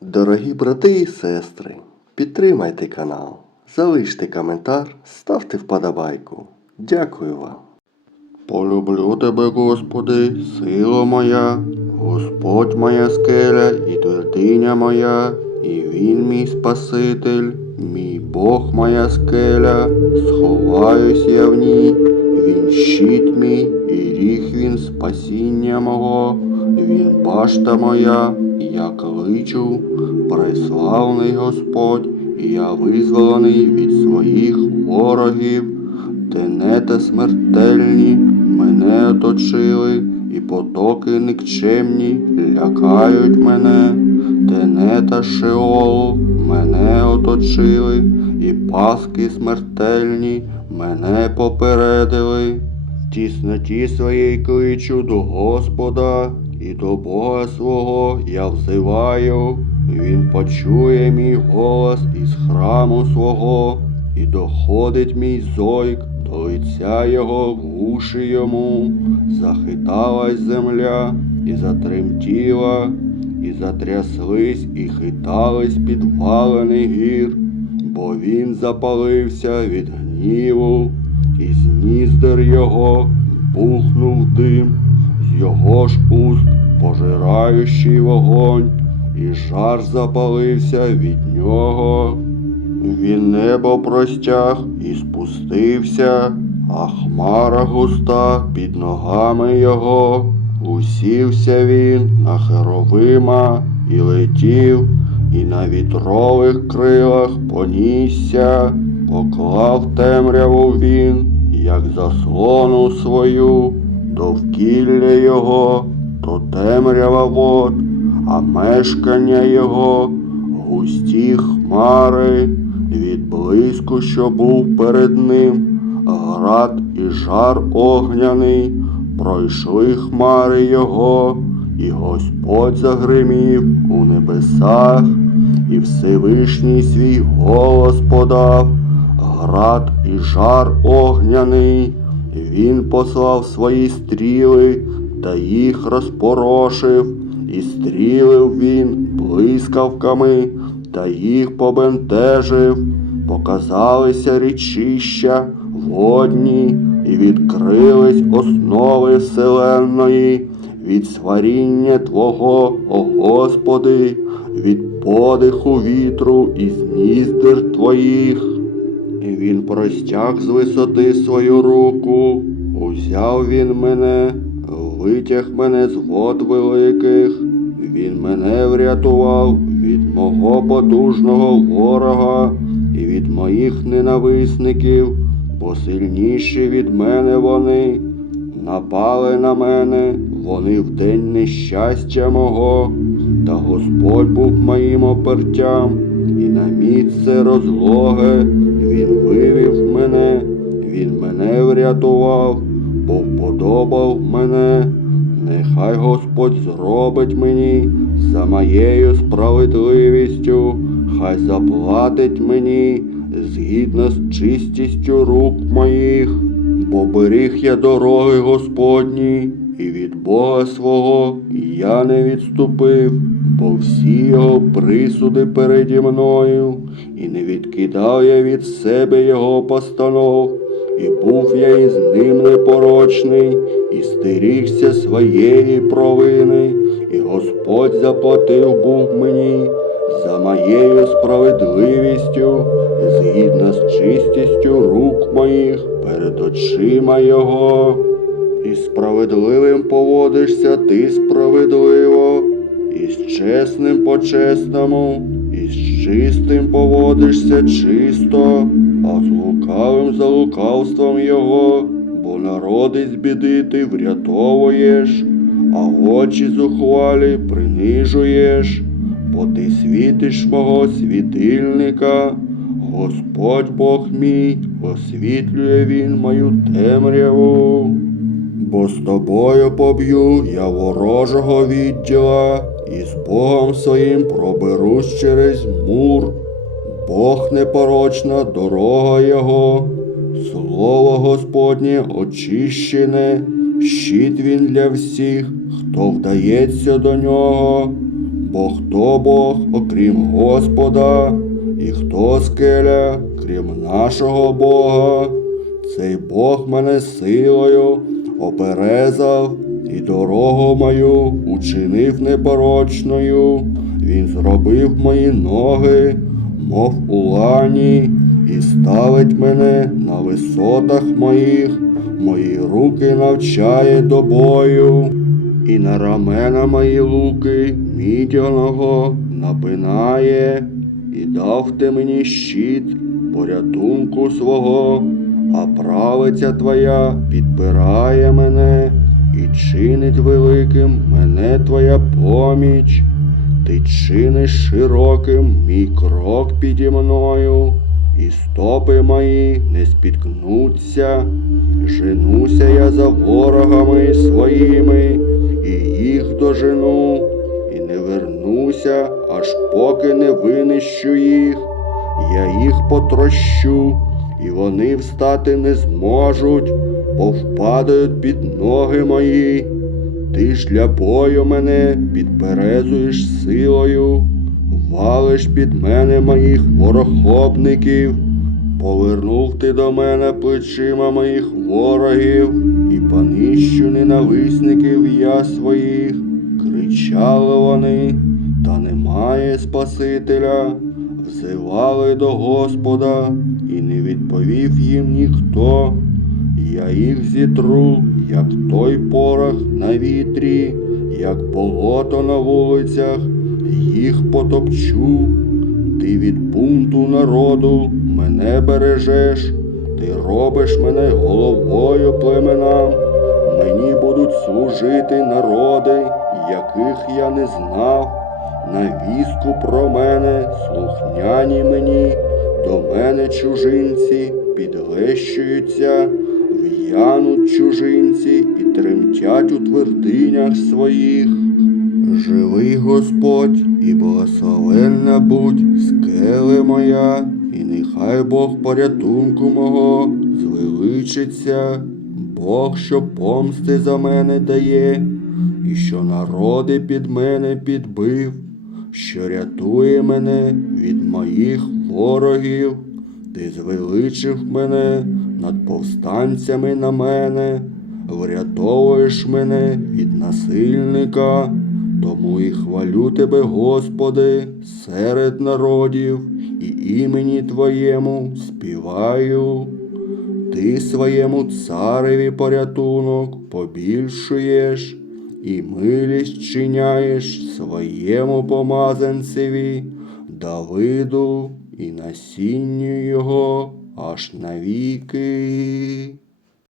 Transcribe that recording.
Дорогі брати і сестри, підтримайте канал, залиште коментар, ставте вподобайку. Дякую вам. Полюблю тебе, Господи, сила моя, Господь моя скеля і твердиня моя, і Він мій Спаситель, мій Бог моя скеля, сховаюсь я в ній, Він щит мій, і ріг він спасіння мого, Він башта моя, я кличу, преславний Господь, і я визволений від своїх ворогів. Тенета смертельні мене оточили, і потоки никчемні лякають мене, тенета Шеолу мене оточили, і паски смертельні мене попередили. В тісноті своїй кличу до Господа, і до Бога свого я взиваю. Він почує мій голос із храму свого, і доходить мій зойк до лиця його в уші йому, захиталась земля і затремтіла, і затряслись, і хитались підвалини гір, бо він запалився від гніву, і з його бухнув дим, його ж уст пожираючий вогонь, і жар запалився від нього. Він небо простяг і спустився, а хмара густа під ногами його. Усівся він на херовима і летів, і на вітрових крилах понісся, поклав темряву він, як заслону свою, довкілля його, то темрява вод, а мешкання його густі хмари. Від блиску, що був перед ним, град і жар огняний, пройшли хмари його, і Господь загримів у небесах, і Всевишній свій голос подав, град і жар огняний, він послав свої стріли та їх розпорошив, і стрілив він блискавками та їх побентежив, показалися річища водні, і відкрились основи вселенної. Від сваріння Твого, о Господи, від подиху вітру і з ніздер Твоїх. І він простяг з висоти свою руку, узяв він мене, витяг мене з вод великих, він мене врятував від мого потужного ворога і від моїх ненависників, бо сильніші від мене вони. Напали на мене, вони в день нещастя мого, та Господь був моїм опертям, на місце розлоге він вивів мене, він мене врятував, бо вподобав мене. Нехай Господь зробить мені за моєю справедливістю, хай заплатить мені згідно з чистістю рук моїх, бо беріг я дороги Господні, і від Бога свого я не відступив, бо всі його присуди переді мною, і не відкидав я від себе його постанов. І був я із ним непорочний, і стерігся своєї провини, і Господь заплатив був мені за моєю справедливістю, згідно з чистістю рук моїх перед очима Його. І справедливим поводишся ти справедливо, і з чесним по-чесному, і з чистим поводишся чисто, а з лукавим за лукавством його, бо народи з біди ти врятовуєш, а очі зухвалі принижуєш, бо ти світиш мого світильника, Господь Бог мій, освітлює він мою темряву. Бо з тобою поб'ю я ворожого відділа, і з Богом своїм проберусь через мур. Бог непорочна дорога Його, слово Господнє очищене, щит він для всіх, хто вдається до нього. Бо хто Бог, окрім Господа, і хто скеля, крім нашого Бога? Цей Бог мене силою оперезав і дорогу мою учинив непорочною. Він зробив мої ноги, мов у лані, і ставить мене на висотах моїх, мої руки навчає до бою, і на рамена мої луки мідяного напинає, і дав ти мені щит порятунку свого, а правиця твоя підпирає мене, і чинить великим мене твоя поміч. Ти чиниш широким мій крок піді мною, і стопи мої не спіткнуться. Женуся я за ворогами своїми, і їх дожену, і не вернуся, аж поки не винищу їх. Я їх потрощу, і вони встати не зможуть, повпадають під ноги мої. Ти ж мене підперезуєш силою, валиш під мене моїх ворохопників, повернув ти до мене плечима моїх ворогів, і понищу ненависників я своїх. Кричали вони, та немає Спасителя, взивали до Господа, відповів їм ніхто. Я їх зітру, як той порох на вітрі, як болото на вулицях, їх потопчу. Ти від бунту народу мене бережеш, ти робиш мене головою племенам. Мені будуть служити народи, яких я не знав. На віску про мене, слухняні мені, до мене чужинці підлещуються, в'януть чужинці і тремтять у твердинях своїх. Живий Господь і благословенна будь скеле моя, і нехай Бог порятунку мого звеличиться, Бог, що помсти за мене дає, і що народи під мене підбив, що рятує мене від моїх ворогів. Ти звеличив мене над повстанцями на мене, врятовуєш мене від насильника, тому і хвалю тебе, Господи, серед народів, і імені Твоєму співаю. Ти своєму цареві порятунок побільшуєш, і милість чиняєш своєму помазанцеві Давиду і насінню його аж навіки.